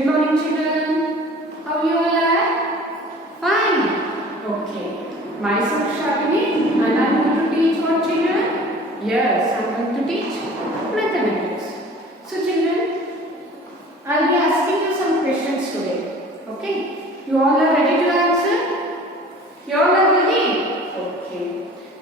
Good morning, children. How you all are? Fine. Okay. Myself Shalini, and I am going to teach what, children? Yes, I am going to teach mathematics. So, children, I will be asking you some questions today. Okay? You all are ready to answer? You all are ready? Okay.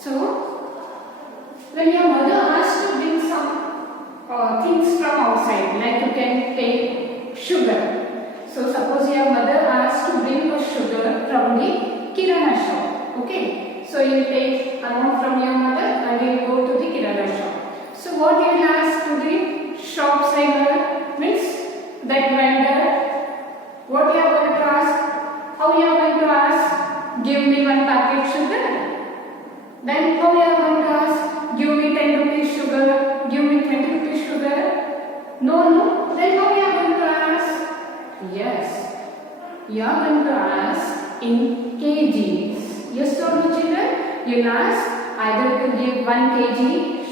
So, when your mother asks to bring some things from outside, like you can take sugar. So suppose your mother asks to bring a sugar from the kirana shop. Okay. So you take amount from your mother and you go to the kirana shop. So what you will ask to the shop seller means that vendor. What you are going to ask? How you are going to ask? Give me one packet sugar. Then how you are going to ask? Give me 10 rupees sugar. Give me 20 rupees sugar. No. Then how you are going to ask? Yes. You are going to ask in kgs. Yes or no, children? You will ask either to give 1 kg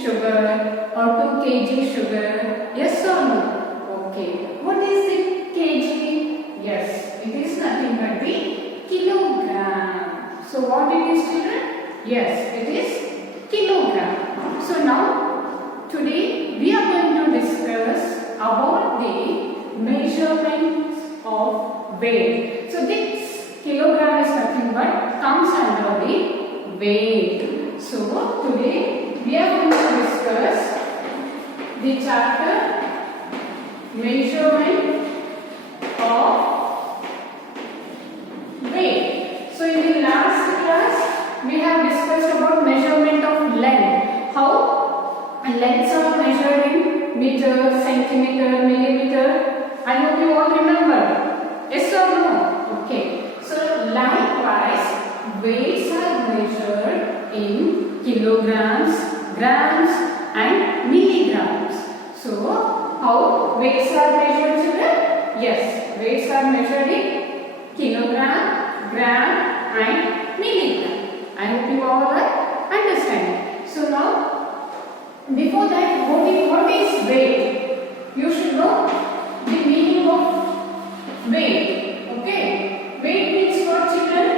sugar or 2 kg sugar. Yes or no? Okay. What is the kg? Yes. It is nothing but the kilogram. So what it is, children? Yes. It is kilogram. So now today we are going to discuss about the measurements of weight. So this kilogram is nothing but comes under the weight. So today we are going to discuss the chapter measurement of weight. So in the last class we have discussed about measurement of length. How lengths are measured in meter, centimeter, millimeter. I hope you all remember. Yes or no? Okay. So likewise, weights are measured in kilograms, grams and milligrams. So how weights are measured, children? Yes, weights are measured in kilogram, gram and milligram. I hope you all are understanding. So now, before that, what is weight? You should know the meaning of weight. Okay? Weight means what, children?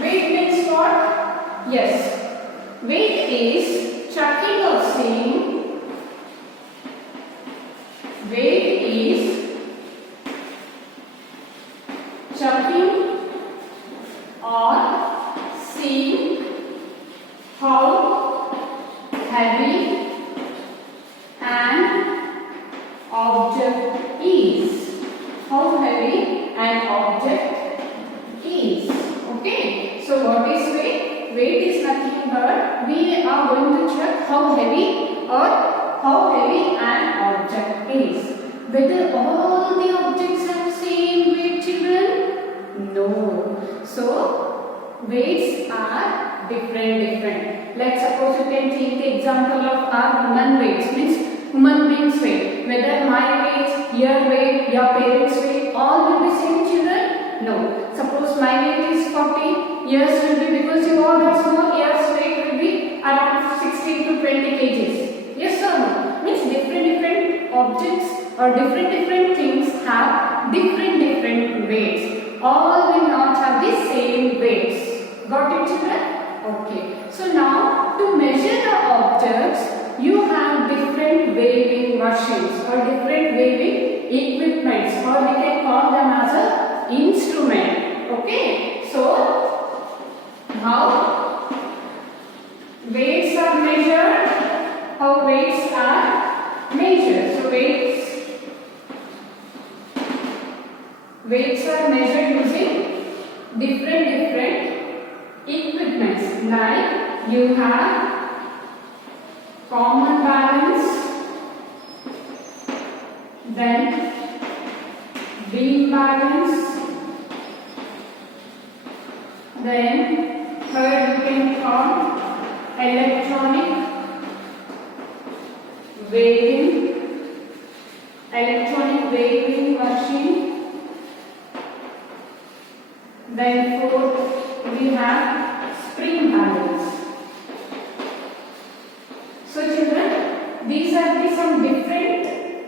Weight means what? Yes. Weight is chucking or seeing. Weight is chucking or seeing how heavy an object is. How heavy an object is. Okay. So what is weight? Weight is nothing but we are going to check how heavy an object is. Whether all the objects have same weight, children? No. So weights are different. Like suppose you can take the example of our human weights, means human beings weight. Whether my weight, your weight, your parents weight, all will be same, children? No. Suppose my weight is 40, yours will be, because you all are small, yours weight will be around 16 to 20 kgs. Yes or no? Means different objects or different things have different weights. All will not have the same weights. Got it, children? Okay. So now to measure the objects, you have different weighing machines or different weighing equipments, or we can call them as a instrument. Okay. So how weights are measured? How weights are measured? So weights are measured using different equipments. Like you have common balance, then beam balance, then third you can call electronic weighing machine. Then fourth we have spring balance. So children, these are some different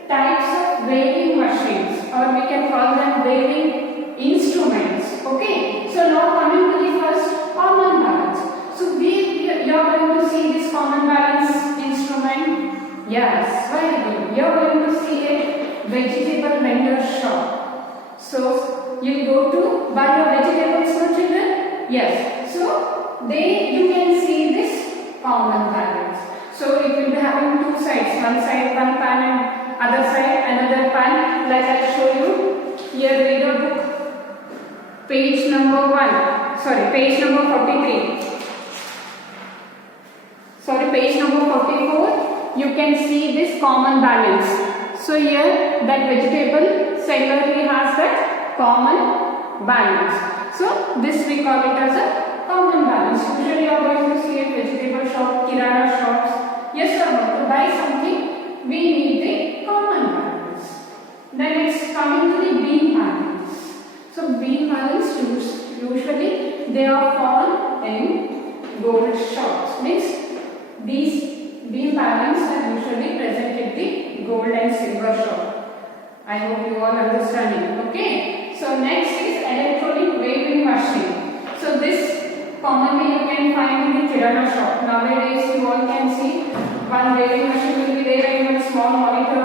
types of weighing machines or we can call them weighing instruments. Okay, so now coming to the first, common balance. So you are going to see this common balance instrument. Yes, very good. You are going to see a vegetable vendor shop. So you go to buy your vegetables, no children? Yes. So you can see this common balance. So it will be having two sides. One side one pan and other side another pan. Like I show you here. Read a book. Page number 1. Sorry, page number 43. Sorry, page number 44. You can see this common balance. So here that vegetable seller he has that common balance. So this we call it as a common balance. Usually you are going to see a vegetable shop, kirana shops. Yes or no? To buy something, we need the common balance. Then it's coming to the bean balance. So bean balance usually they are found in gold shops. Means these bean balance are usually present in the gold and silver shop. I hope you all understand it. Okay. So next is electronic weighing machine. So this commonly you can find in the kirana shop. Nowadays you all can see one weighing machine will be there and one small monitor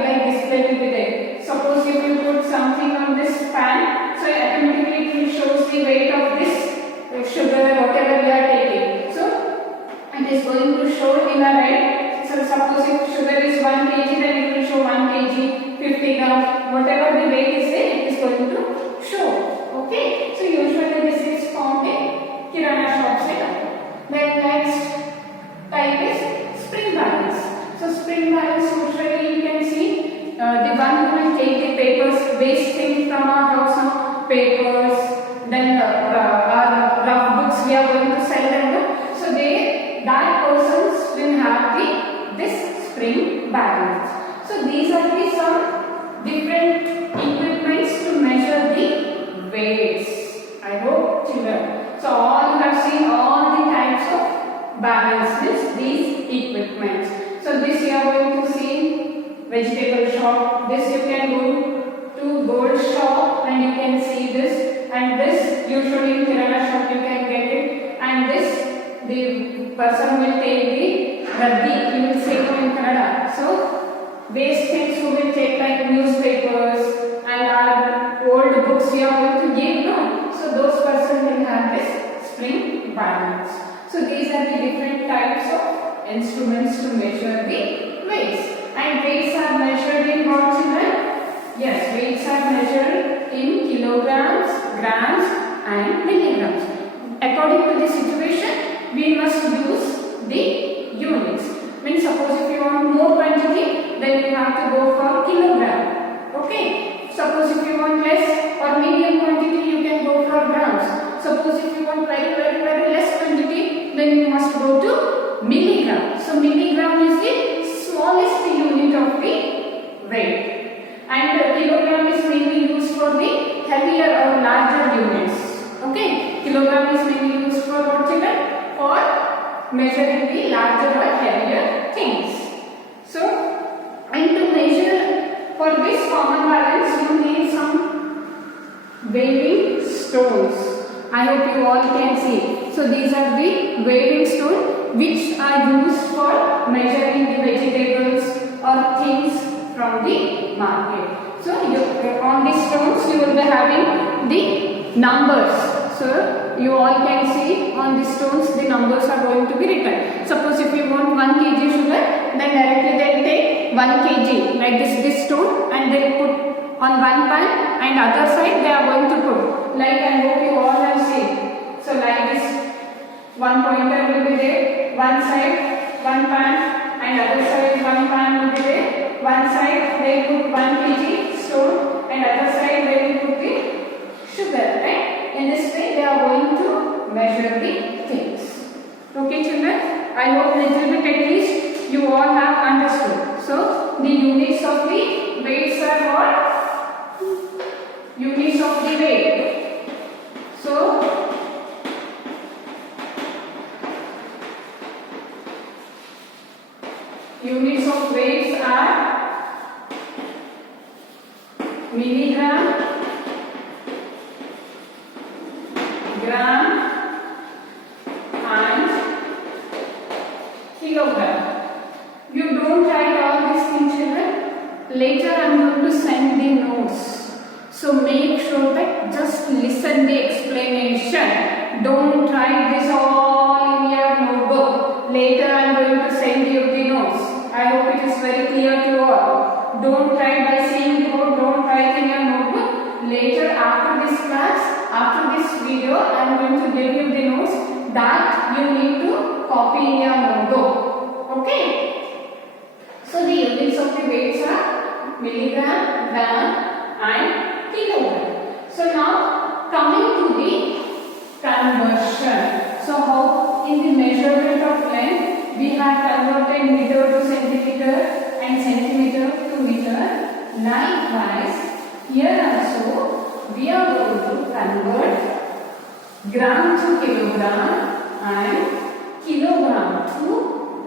like display will be there. Suppose if you put something on this pan, so automatically it will show the weight of this sugar whatever we are taking. So it is going to show in a red. So suppose if sugar is 1 kg, then it will show 1 kg, 50 grams, whatever the weight is there, it is going to show. Okay. So usually this is found in kirana shops. Then next type is spring balance. So spring balance usually you can see the one who will take the papers, waste things from our house, papers, then our rough books we are going to sell them. So that persons will have this spring balance. So these are some different equipments to measure the weights. I hope children. So all you have seen all the types of balances, these equipments. So this you are going to see vegetable shop. This you can go to gold shop and you can see this. And this usually in kirana shop you can get it. And this the person will take the raddi, he will say in Kannada. So waste things who will take like newspapers and our old books we are going to give, no? So those person will have this spring balance. So these are the different types of instruments to measure the weights. And weights are measured in what, children? Yes, weights are measured in kilograms, grams and milligrams. According to the situation, we must use the units. Means suppose if you want more quantity, then you have to go for kilogram. Okay. Suppose if you want less or medium quantity, you can go for grams. Suppose if you want very less quantity, then you must go to milligram. So milligram is the smallest unit of the weight. And kilogram is mainly used for the heavier or larger units. Okay. Kilogram is mainly used for what, children? For measuring the larger or heavier things. So, and to measure for this common balance, you need some weighing stones. I hope you all can see. So, these are the weighing stones which are used for measuring the vegetables or things from the market. So, on these stones you will be having the numbers. So, you all can see on the stones the numbers are going to be written. Suppose if you want 1 kg sugar, then directly they will take 1 kg like this stone and they will put on one pan and other side they are going to put. Like I hope you all have seen. So like this one pointer will be there, one side one pan and other side one pan will be there. One side they will put 1 kg stone and other side they will put the sugar, right? In this way they are going to measure the things. Okay children, I hope little bit at least you all have understood. So the units of the weights are what? Units of the weight. So units of weights are milligram, gram, and kilogram. You don't write all these things, children. Later I am going to send the notes. So make sure that just listen the explanation. Don't write this all in your notebook. Later I am going to send you the notes. I hope it is very clear to you all. Don't write by seeing the code. Don't write in your notebook. Later after this class, after this video, I am going to give you the notes that you need to copy in your notebook. Okay? So the units of the weights are milligram, gram, and kilogram. So now coming to the conversion. So how in the measurement of length we have converted meter to centimeter and centimeter to meter. Likewise, here also we are going to convert gram to kilogram and kilogram to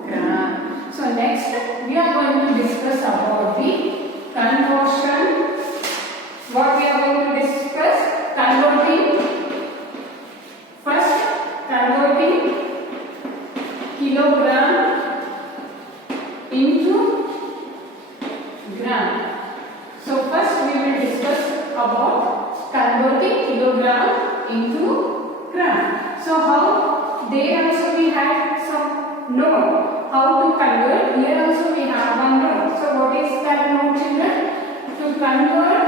gram. So next we are going to discuss about the conversion. What we are going to discuss? Converting. First, converting kilogram into gram. So first we will discuss about converting kilogram into gram. So how there also we had some note how to convert. Here also we have one note. So what is that note, children? To convert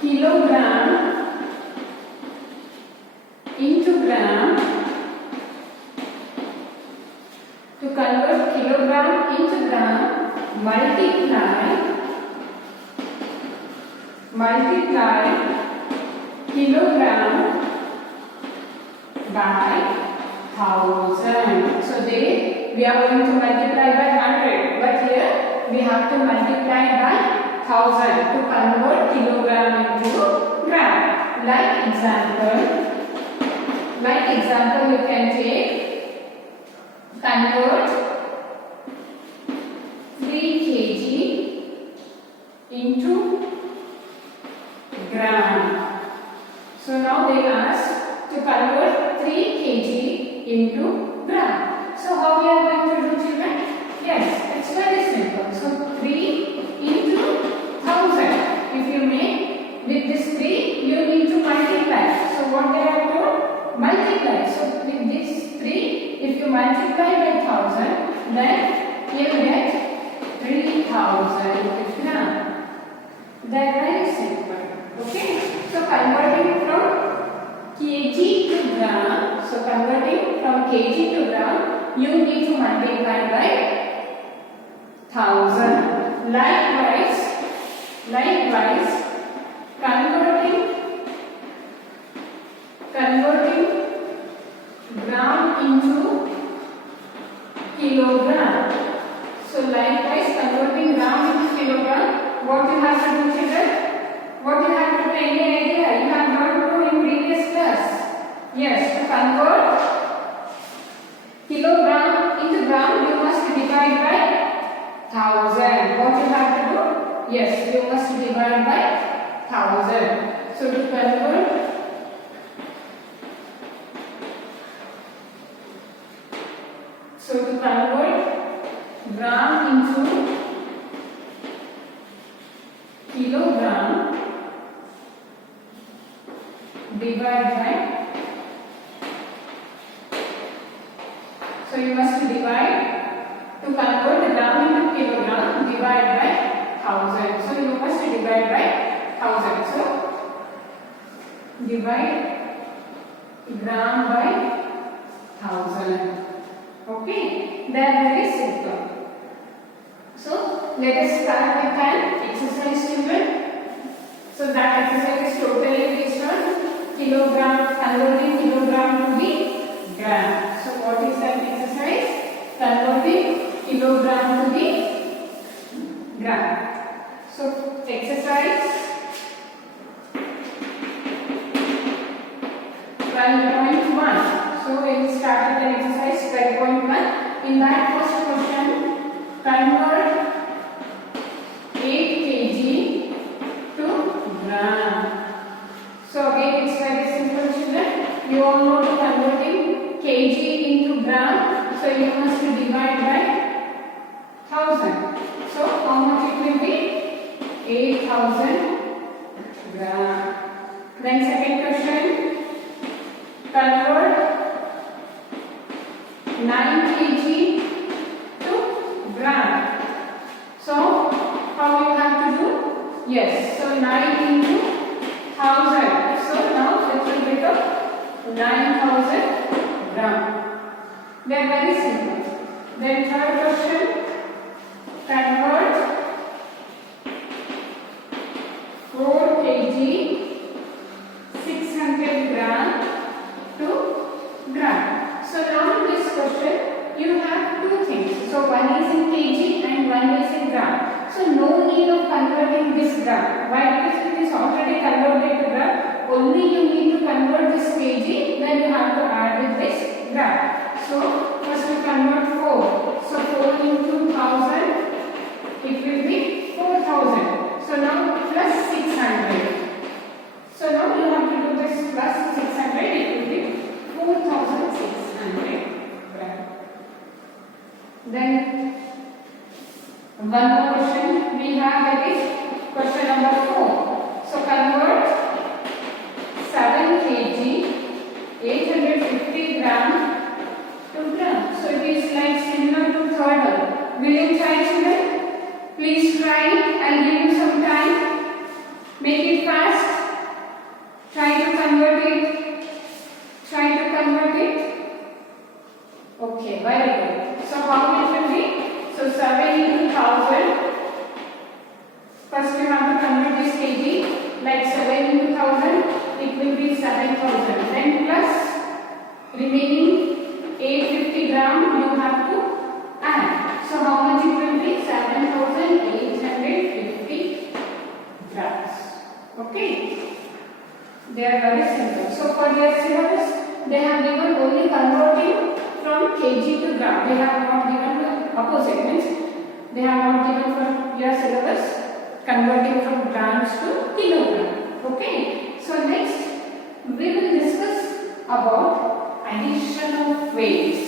kilogram into gram. To convert kilogram into gram, multiply kilogram by 1000. So there we are going to multiply by 100, but here we have to multiply by 1000 to convert kilogram into gram. Like example you can take convert 3 kg into gram. So now they ask to convert 3 kg into gram. So how we are going to do, children? Yes, it's very simple. So 3 into 1000. If you make with this 3, you need to multiply. So what they have told? Multiply. So with this 3, if you multiply by 1000, then you get 3000 gram. That very simple. Okay. So converting from kg to gram. So converting from kg to gram, you need to multiply by 1000. Likewise, converting gram into kilogram. So likewise, converting gram into kilogram, what you have to do, children? What you have to take an idea? You have not known in previous class. Yes, to convert kilogram into gram, you must divide by 1000. What you have to do? Yes, you must divide by 1000. So to convert gram into kilogram, divide by, so you must divide to convert the gram into kilogram, divide by 1000. So you must divide by 1000. So divide gram by 1000. Okay, they are very simple. So let us start with an exercise, children. So that exercise is totally based on kilogram, converting kilogram to the gram. So what is that exercise? Converting kilogram to the gram. So exercise 12.1. So we will start with an exercise 12.1. In that first question, convert you all know to converting kg into gram, so you must divide by 1000. So how much it will be? 8000 gram. Then second question, convert 9 kg to gram. So how you have to do? Yes, so 9 into 1000. So now it will become 9000 gram. They are very simple. Then third question, convert 4 kg 600 gram to gram. So now in this question you have two things. So one is in kg and one is in gram. So no need of converting this gram. Why? Because it is already converted to gram. Only you need to convert this kg, then you have to add with this gram. So first we convert 4. So 4 into 1000, it will be 4000. So now plus 600. So now you have to do this plus 600, it will be 4600 gram. Then one more question we have, that is question number 4. So convert 7 kg 850 gram to gram. So it is like similar to third one. Will you try, children? Please try. I'll give you some time. Make it fast. Try to convert it. Try to convert it. Okay, very good. So how much will be? So 7 into 1000. First you have to convert this kg. Like 7 into 1000, it will be 7000. Then plus remaining 850 gram you have to add. So how much it will be? 7850 grams. Okay. They are very simple. So for their syllabus, they have given only converting from kg to gram. They have not given the opposite, means they have not given for their syllabus converting from grams to kilogram. Okay. So next we will discuss about addition of weights.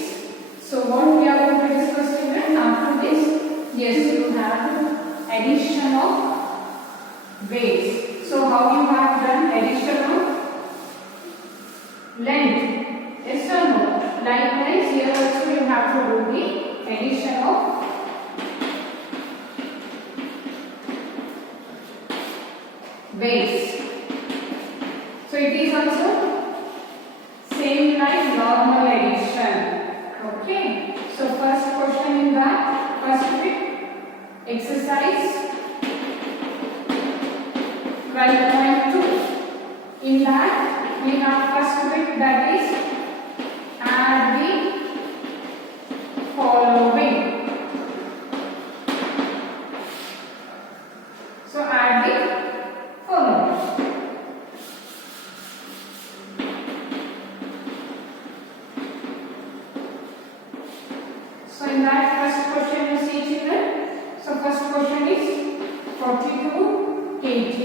So what we are going to discuss children after this? Yes, you have addition of weights. So how you have done addition of length? Yes or no? Likewise here also you have to do the addition of weights. So it is also same like normal addition. Okay. So first question in that, first bit, exercise 12.2. In that we have first bit, that is add the following. So add the following. So in that first question you see children. So first question is 42 kg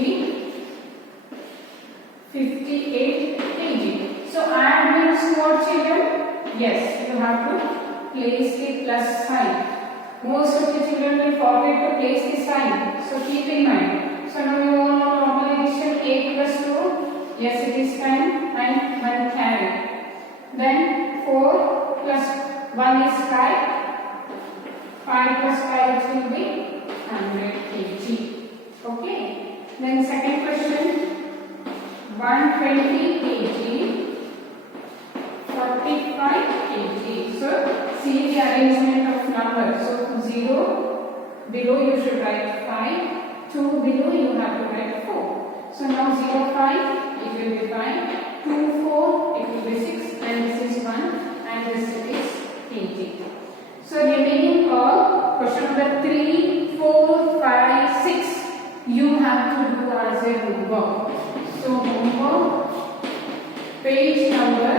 58 kg. So add means what children? Yes, you have to place the plus sign. Most of the children will forget to place the sign. So keep in mind. So now you all know normal addition 8 plus 2. Yes, it is 10 and 1 carry. Then 4 plus 1 is 5. 5 plus 5 will be 100 kg. Okay. Then second question. 120 kg 45 kg. So see the arrangement of numbers. So 0 below you should write 5, 2 below you have to write 4. So now 0 5 it will be 5, 2 4 it will be 6, and this is 1 and this is kg. So remaining all question number 3, 4, 5, 6 you have to do as a homework. So homework page number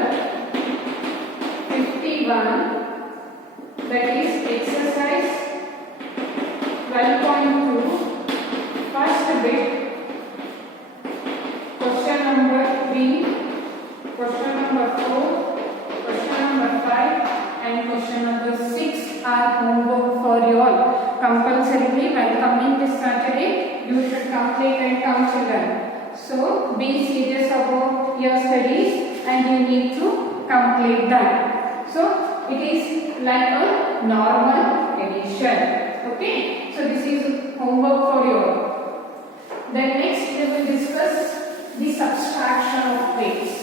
51, that is exercise 12.2, first bit, question number 3, question number 4, complete and come children. So be serious about your studies and you need to complete them. So it is like a normal addition. Okay. So this is homework for you. Then next we will discuss the subtraction of weights.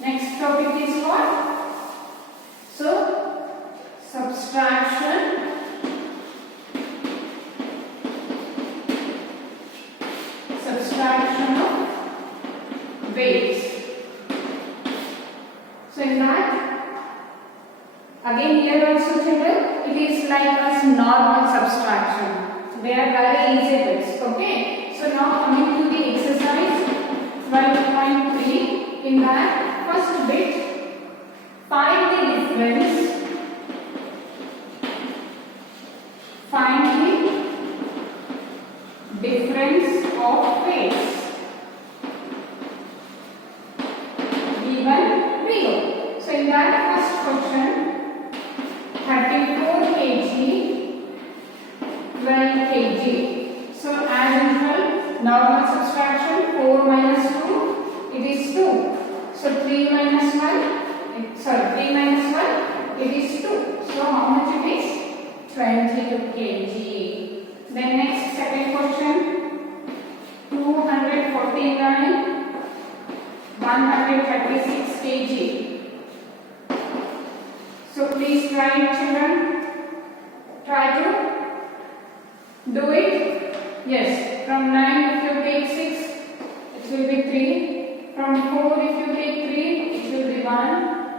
Next topic is what? So subtraction of weights. So in that, again here also children, it is like as normal subtraction. They are very easy bits. Okay. So now coming to the exercise 12.3. In that first bit, find the difference. Find the difference of weights given below. So in that first question, 34 kg, 12 kg. So as usual, normal subtraction, 4 minus 2, it is 2. So 3 minus 1, 3 minus 1, it is 2. So how much it is? 22 kg. Then next second question, 249, 136 kg. So please try it children. Try to do it. Yes, from 9 if you take 6, it will be 3. From 4 if you take 3, it will be 1.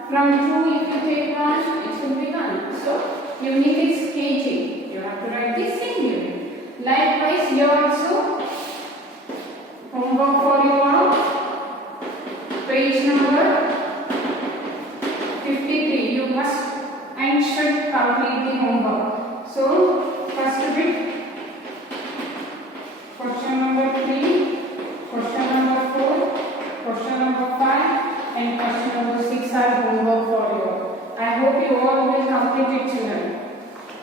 From 2 if you take 1, it will be 1. So unit is kg. You have to write the same unit. Likewise, here also homework for you all. Page number 53. You must and should complete the homework. So first bit, question number 3, question number 4, question number 5, and question number 6 are homework for you. I hope you all will complete it children.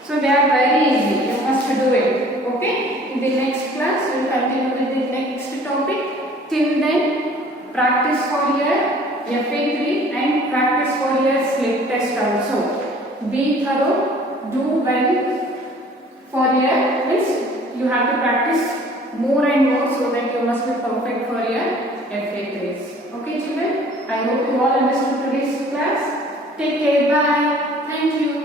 So they are very easy. You must do it. Okay. In the next class, we will continue with the next topic. Till then, practice for your FA3 and practice for your slip test also. Be thorough. Do well for your means you have to practice more and more so that you must be perfect for your FA3s. Okay children. I hope you all understood today's class. Take care. Bye. Thank you.